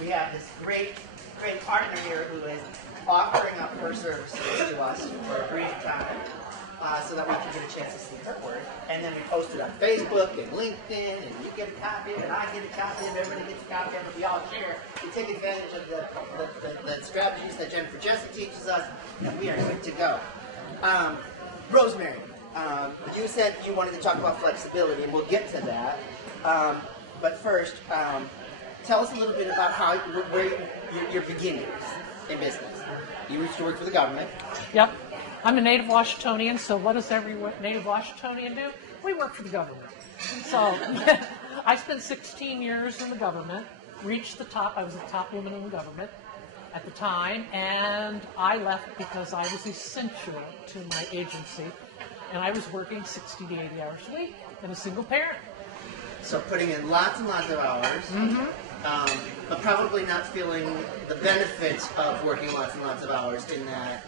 we have this great partner here who is offering up her services to us for a brief time so that we can get a chance to see her work. And then we post it on Facebook and LinkedIn, and you get a copy, and I get a copy, and everybody gets a copy, and we all share. We take advantage of the strategies that Jennifer Jesse teaches us, and we are good to go. Rosemary, you said you wanted to talk about flexibility, and we'll get to that. But first, tell us a little bit about where your beginnings in business. You used to work for the government. Yep. I'm a native Washingtonian, so what does every native Washingtonian do? We work for the government. So I spent 16 years in the government, reached the top. I was the top woman in the government at the time, and I left because I was essential to my agency, and I was working 60 to 80 hours a week and a single parent. So putting in lots and lots of hours, but probably not feeling the benefits of working lots and lots of hours in that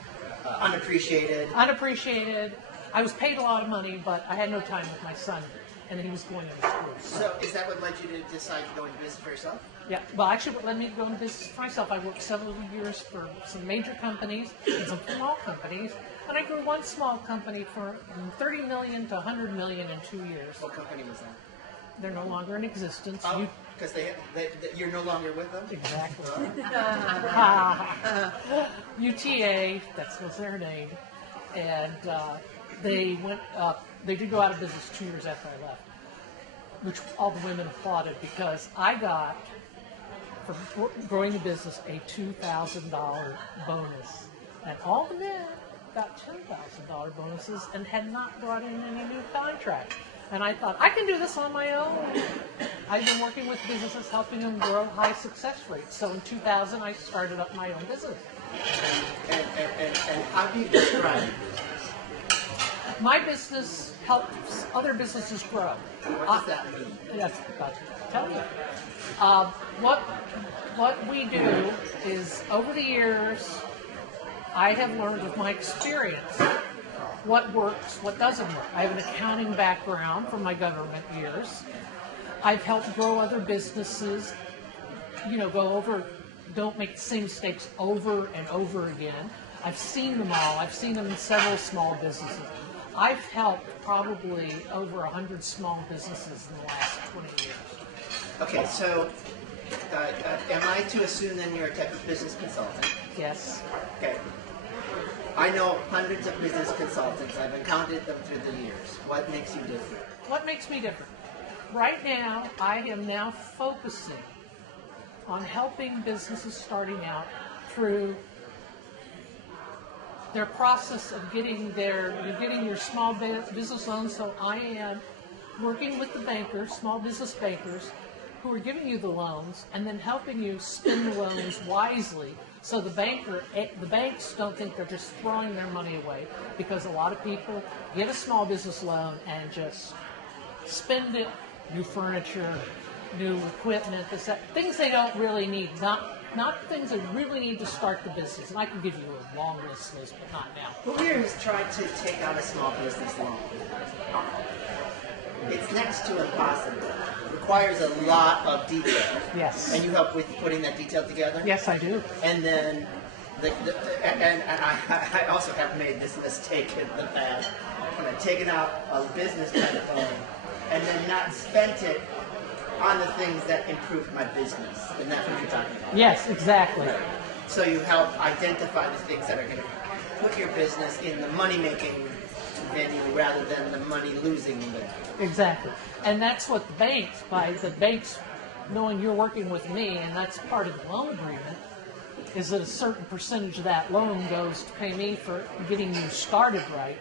unappreciated. Unappreciated. I was paid a lot of money, but I had no time with my son, and he was going into school. So is that what led you to decide to go into business for yourself? Yeah, well, actually, what led me to go into business for myself, I worked several years for some major companies and some small companies, and I grew one small company from 30 million to 100 million in 2 years. What company was that? They're no longer in existence. Oh, because you're no longer with them? Exactly. UTA, that was their name, and they went up. They did go out of business 2 years after I left, which all the women applauded because I got, for growing the business, a $2,000 bonus, and all the men got $10,000 bonuses and had not brought in any new contracts. And I thought, I can do this on my own. I've been working with businesses, helping them grow high success rates. So in 2000, I started up my own business. And how do you describe it? My business helps other businesses grow. What does that mean? That's about to tell you. What we do is, over the years, I have learned with my experience what works, what doesn't work. I have an accounting background from my government years. I've helped grow other businesses, don't make the same mistakes over and over again. I've seen them all. I've seen them in several small businesses. I've helped probably over 100 small businesses in the last 20 years. Okay, so am I to assume then you're a type of business consultant? Yes. Okay. I know hundreds of business consultants. I've encountered them through the years. What makes you different? What makes me different? Right now, I am now focusing on helping businesses starting out through their process of getting your small business loans. So I am working with the bankers, small business bankers, who are giving you the loans and then helping you spend the loans wisely. So the banks don't think they're just throwing their money away, because a lot of people get a small business loan and just spend it, new furniture, new equipment, things they don't really need, not things they really need to start the business. And I can give you a long list, but not now. Who here has tried to take out a small business loan? It's next to impossible. It requires a lot of detail. Yes. And you help with putting that detail together? Yes, I do. And then, I also have made this mistake in the past, when I've taken out a business kind of loan and then not spent it on the things that improved my business. And that's what you're talking about. Yes, exactly. So you help identify the things that are going to put your business in the money-making venue rather than the money-losing venue. Exactly. And that's what the banks knowing you're working with me, and that's part of the loan agreement, is that a certain percentage of that loan goes to pay me for getting you started right.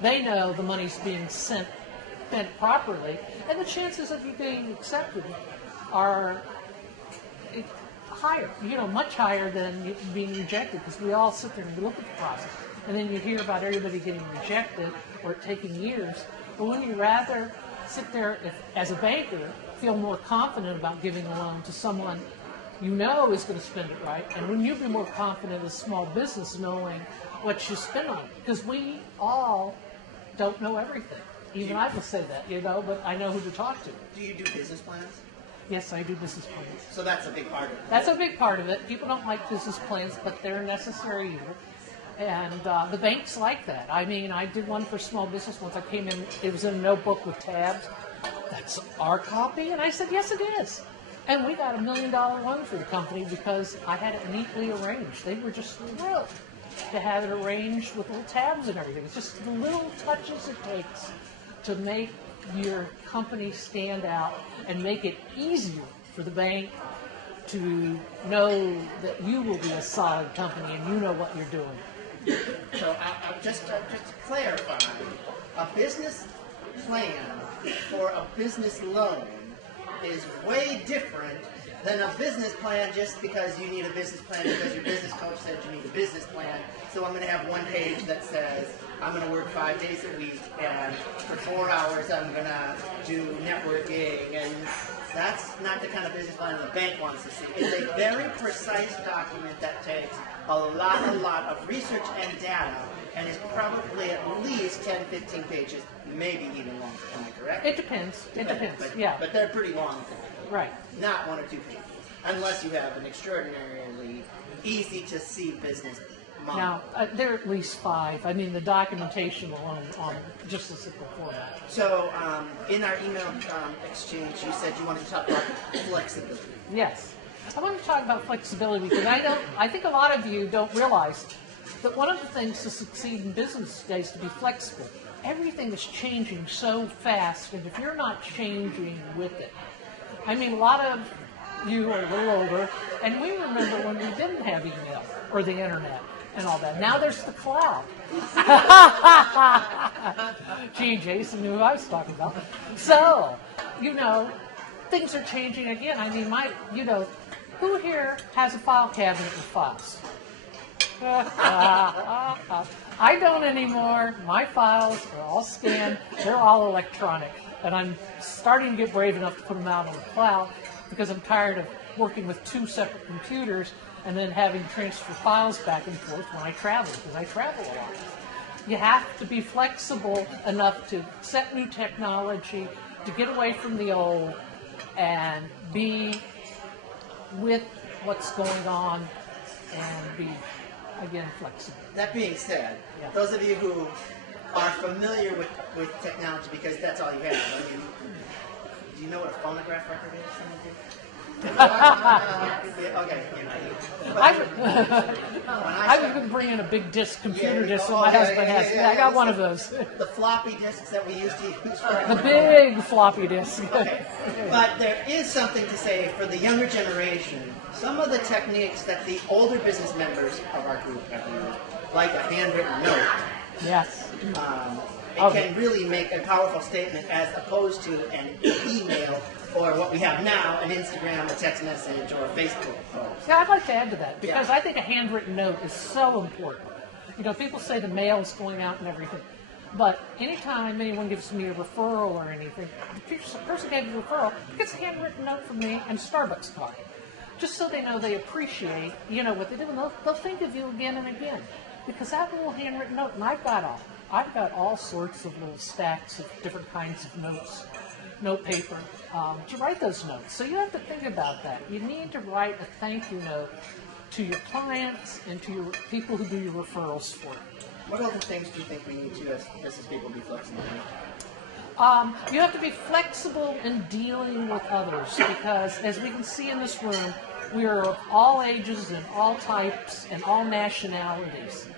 They know the money's being spent properly, and the chances of you being accepted are higher, much higher than being rejected, because we all sit there and look at the process, and then you hear about everybody getting rejected or taking years. But wouldn't you rather sit there as a banker, feel more confident about giving a loan to someone you know is going to spend it right, and wouldn't you be more confident as a small business knowing what you spend on it? Because we all don't know everything. Even I will say that, but I know who to talk to. Do you do business plans? Yes, I do business plans. So that's a big part of it. That's a big part of it. People don't like business plans, but they're necessary evil. And the banks like that. I mean, I did one for small business once. I came in, it was in a notebook with tabs. That's our copy? And I said, yes, it is. And we got $1 million loan for the company because I had it neatly arranged. They were just thrilled to have it arranged with little tabs and everything. It's just the little touches it takes to make your company stand out and make it easier for the bank to know that you will be a solid company and you know what you're doing. So just to clarify, a business plan for a business loan is way different than a business plan just because you need a business plan because your business coach said you need a business plan. So I'm going to have one page that says I'm going to work 5 days a week and for 4 hours I'm going to do networking, and that's not the kind of business plan the bank wants to see. It's a very precise document that takes a lot of research and data and is probably at least 10, 15 pages, maybe even longer. Am I correct? It depends. It depends. Yeah. But they're pretty long. Right. Not 1 or 2 pages, unless you have an extraordinarily easy to see business model. Now, there are at least 5. I mean, the documentation alone on just a simple format. So, in our email exchange, you said you wanted to talk about flexibility. Yes. I want to talk about flexibility because I think a lot of you don't realize that one of the things to succeed in business today is to be flexible. Everything is changing so fast, and if you're not changing with it, I mean, a lot of you are a little older, and we remember when we didn't have email or the internet and all that. Now there's the cloud. Gee, Jason knew who I was talking about. So, things are changing again. I mean, who here has a file cabinet with files? I don't anymore. My files are all scanned. They're all electronic. And I'm starting to get brave enough to put them out on the cloud because I'm tired of working with 2 separate computers and then having to transfer files back and forth when I travel, because I travel a lot. You have to be flexible enough to accept new technology, to get away from the old, and be with what's going on and be, again, flexible. That being said, Yeah. those of you who are familiar with technology, because that's all you have, I mean, do you know what a phonograph record is? Some of you? Okay. I was going to bring in a big disc, computer disc that my husband has. Yeah, I got one of those. The floppy disks that we used to use for The big floppy disc. Okay. But there is something to say for the younger generation. Some of the techniques that the older business members of our group have used, like a handwritten note, Yes. it can really make a powerful statement as opposed to an email or what we have now, an Instagram, a text message, or a Facebook post. Yeah, I'd like to add to that because Yeah. I think a handwritten note is so important. People say the mail is going out and everything, but anytime anyone gives me a referral or anything, the person gave me a referral, gets a handwritten note from me and Starbucks coffee, just so they know they appreciate, what they do, and they'll think of you again and again because that little handwritten note, and I've got all sorts of little stacks of different kinds of notes. Note paper to write those notes. So you have to think about that. You need to write a thank you note to your clients and to your people who do your referrals for you. What other things do you think we need to, as business people, be flexible with? You have to be flexible in dealing with others because, as we can see in this room, we are of all ages and all types and all nationalities.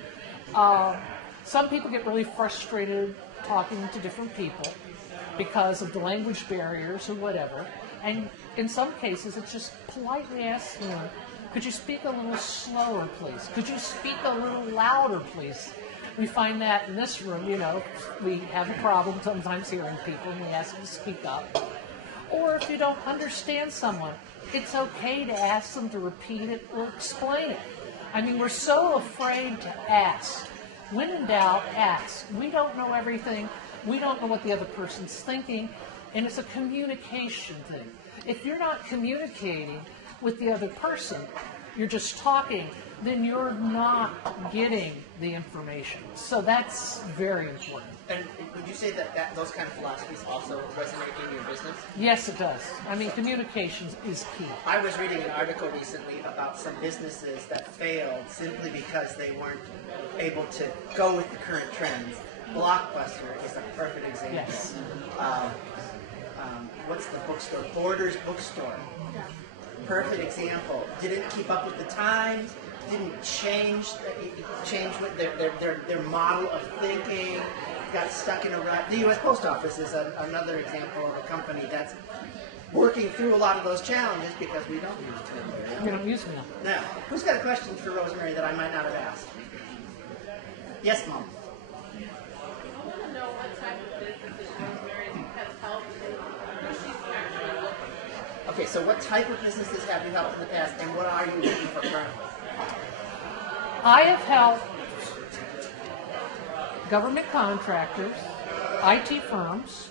Some people get really frustrated talking to different people because of the language barriers or whatever. And in some cases, it's just politely asking them, could you speak a little slower, please? Could you speak a little louder, please? We find that in this room, we have a problem sometimes hearing people and we ask them to speak up. Or if you don't understand someone, it's okay to ask them to repeat it or explain it. I mean, we're so afraid to ask. When in doubt, ask. We don't know everything. We don't know what the other person's thinking, and it's a communication thing. If you're not communicating with the other person, you're just talking, then you're not getting the information. So that's very important. And would you say that those kind of philosophies also resonate in your business? Yes, it does. I mean, communications is key. I was reading an article recently about some businesses that failed simply because they weren't able to go with the current trends. Blockbuster is a perfect example. Yes. What's the bookstore? Borders Bookstore. Perfect example. Didn't keep up with the times. Didn't change what their model of thinking. Got stuck in a rut. The U.S. Post Office is another example of a company that's working through a lot of those challenges because we don't use mail. We don't use mail. Now, who's got a question for Rosemary that I might not have asked? Yes, Mom. I want to know what type of businesses Rosemary has helped and she's actually looking for. Okay, so what type of businesses have you helped in the past, and what are you looking for currently? I have helped government contractors, IT firms.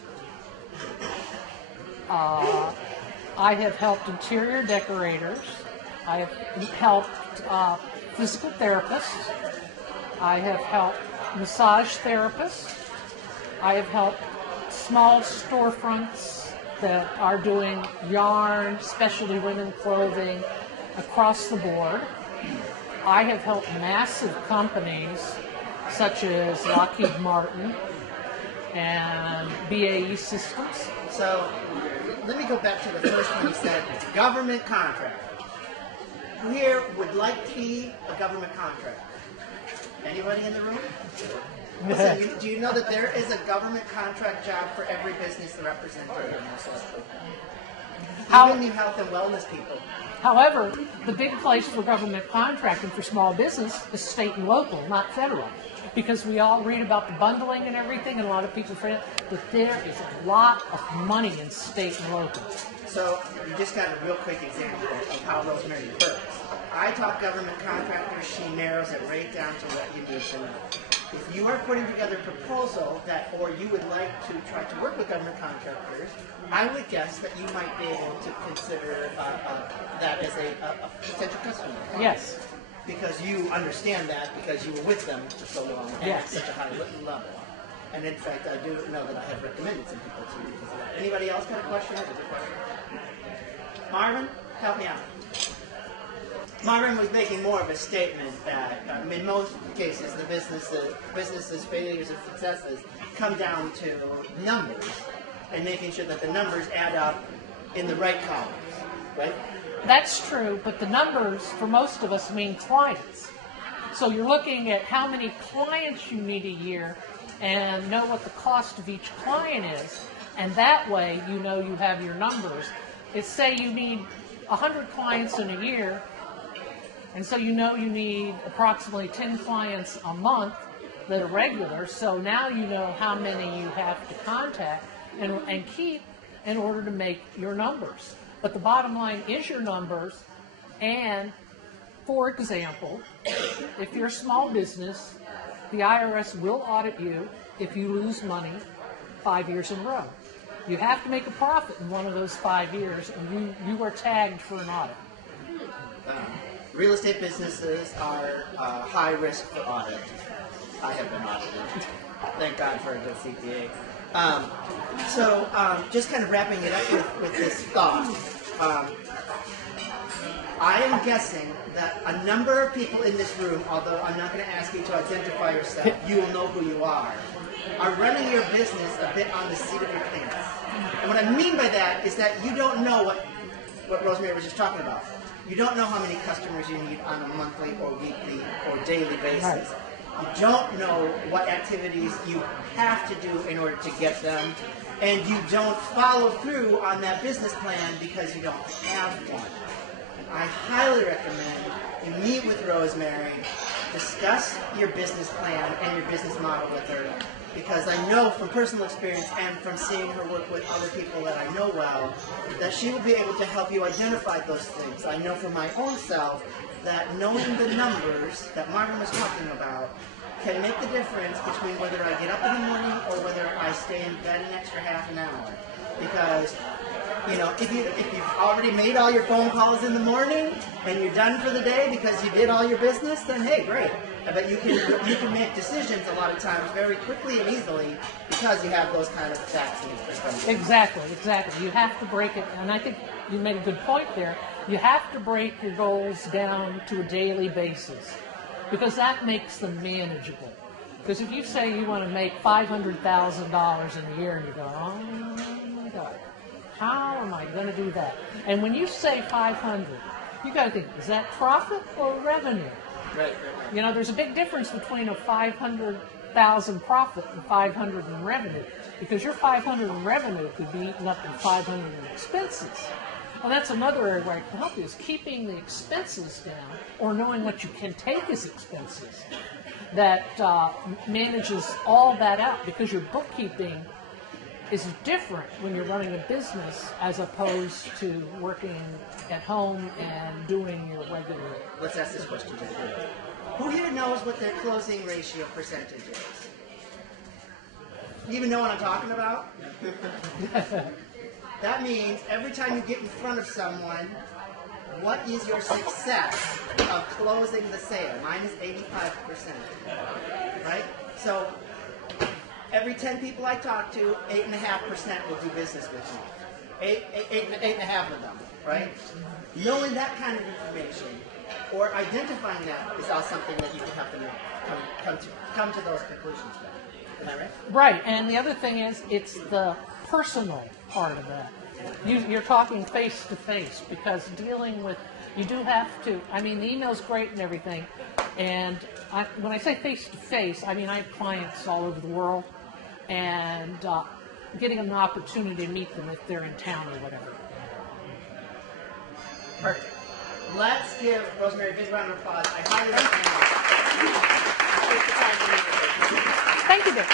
I have helped interior decorators. I have helped physical therapists. I have helped massage therapists. I have helped small storefronts that are doing yarn, specialty women clothing across the board. I have helped massive companies such as Lockheed Martin and BAE Systems. So let me go back to the first one you said, government contract. Who here would like to be a government contractor? Anybody in the room? Listen, do you know that there is a government contract job for every business represented in this list? Even you health and wellness people. However, the big place for government contracting for small business is state and local, not federal. Because we all read about the bundling and everything, and a lot of people forget that there is a lot of money in state and local. So you just got a real quick example of how Rosemary works. I talk government contractors, she narrows it right down to what you need to know. If you are putting together a proposal that, or you would like to try to work with government contractors, I would guess that you might be able to consider that as a potential customer. Yes. Because you understand that because you were with them for so long and Yes. at such a high level. And in fact, I do know that I have recommended some people to you because of that. Anybody else got a question? Marvin, help me out. Marvin was making more of a statement that in most cases the businesses' failures and successes come down to numbers and making sure that the numbers add up in the right columns, right? That's true, but the numbers for most of us mean clients. So you're looking at how many clients you need a year and know what the cost of each client is. And that way you know you have your numbers. It's say you need 100 clients in a year, and so you know you need approximately 10 clients a month that are regular. So now you know how many you have to contact and keep in order to make your numbers. But the bottom line is your numbers. And for example, if you're a small business, the IRS will audit you if you lose money 5 years in a row. You have to make a profit in one of those 5 years, and you are tagged for an audit. Real estate businesses are high risk for audit. I have been audited. Thank God for a good CPA. Just kind of wrapping it up with this thought. I am guessing that a number of people in this room, although I'm not going to ask you to identify yourself, you will know who you are running your business a bit on the seat of your pants. And what I mean by that is that you don't know what Rosemary was just talking about. You don't know how many customers you need on a monthly or weekly or daily basis. Right. You don't know what activities you have to do in order to get them. And you don't follow through on that business plan because you don't have one. I highly recommend you meet with Rosemary, discuss your business plan and your business model with her, because I know from personal experience and from seeing her work with other people that I know well, that she will be able to help you identify those things. I know for my own self that knowing the numbers that Marvin was talking about can make the difference between whether I get up in the morning or whether I stay in bed an extra half an hour. Because You know, if you've already made all your phone calls in the morning and you're done for the day because you did all your business, then hey, great. But you can make decisions a lot of times very quickly and easily because you have those kind of facts and perspectives. Exactly. You have to break it, and I think you made a good point there. You have to break your goals down to a daily basis because that makes them manageable. Because if you say you want to make $500,000 in a year and you go, oh my God, how am I going to do that? And when you say 500, you got to think, is that profit or revenue? Right. You know, there's a big difference between a 500,000 profit and 500 in revenue, because your 500 in revenue could be eaten up in 500 in expenses. And that's another area where I can help you, is keeping the expenses down or knowing what you can take as expenses that manages all that out, because your bookkeeping is different when you're running a business as opposed to working at home and doing your regular. Let's ask this question to the group. Who here knows what their closing ratio percentage is? You even know what I'm talking about? That means every time you get in front of someone, what is your success of closing the sale? Mine is 85%. Right? So every 10 people I talk to, 8.5% will do business with me. 8.5 of them, right? Knowing that kind of information or identifying that is all something that you can help them come to those conclusions with. Am I right? Right, and the other thing is, it's the personal part of that. You're talking face to face, because dealing with, you do have to, I mean, the email's great and everything, and when I say face to face, I mean I have clients all over the world, and getting them an opportunity to meet them if they're in town or whatever. Perfect. Let's give Rosemary a big round of applause. I highly recommend it. Thank you, Dick.